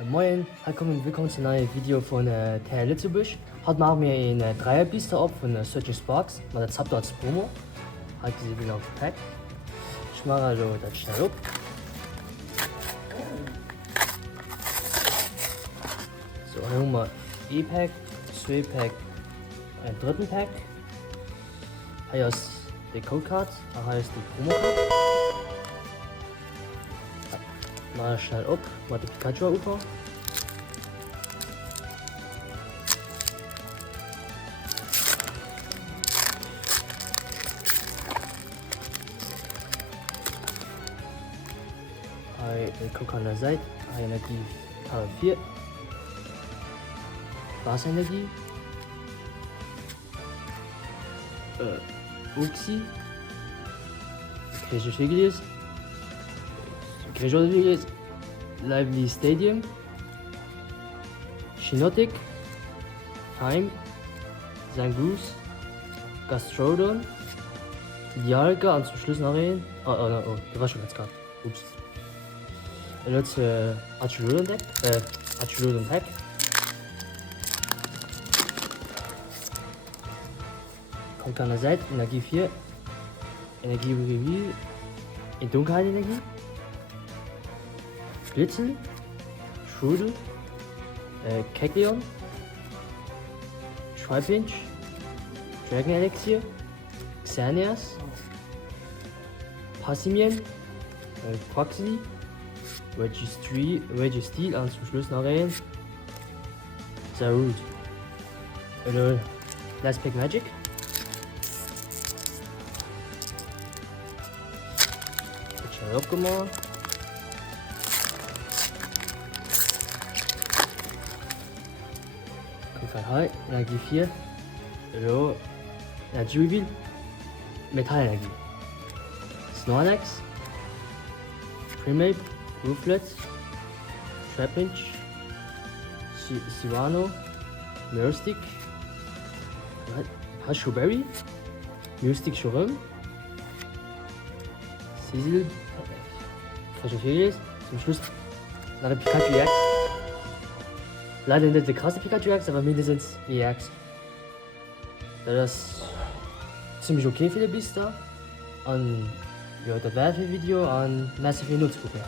Moin, willkommen zu einem neuen Video von TR Litzelbusch. Heute machen wir einen Dreierbiester ab von Searching Sparks mit der Zapter als Promo. Heute sind wir noch gepackt. Ich mache also das schnell ab. So, dann haben wir E-Pack, 2-Pack, einen dritten Pack. Hier ist die Codecard, hier ist die Promo-Card. Mal schnell ab, mal die Pikachu über. Ich gucke an der Seite, Energie Teil 4, Wasserenergie, Uxi, Grejolius, Lively Stadium, Shinotic, Time, Zangoose, Gastrodon, Dialga und zum Schluss noch ein. Oh, der war schon jetzt gerade. Ups. Und jetzt Archulodon Deck, Archulodon Pack. Kommt an der Seite, Energie 4, Energie Reveal, in Dunkelheit Energie, Blitzel, Strudel, Kekleon, Tripinch, Dragon Elixir, Xerneas, Passimian, Quaxly, Registeel und zum Schluss noch ein Zarude. Also, Last Pack Magic. Wird schnell abgemacht. Hi, Energie 4. Also, Energie Reveal. Metallenergie. Snorlax. Primeape. Rooflet, Trapinch, Sivano, Mirrorstick, Hashberry, Mystic Shurem, Sizzle, Crashophilis, zum Schluss nach der Pikachu EX. Leider nicht der krasse Pikachu EX, aber mindestens die EX. Das ist ziemlich okay für die Biester. Und ja, das wäre für Video an Massive Nutzgruppe.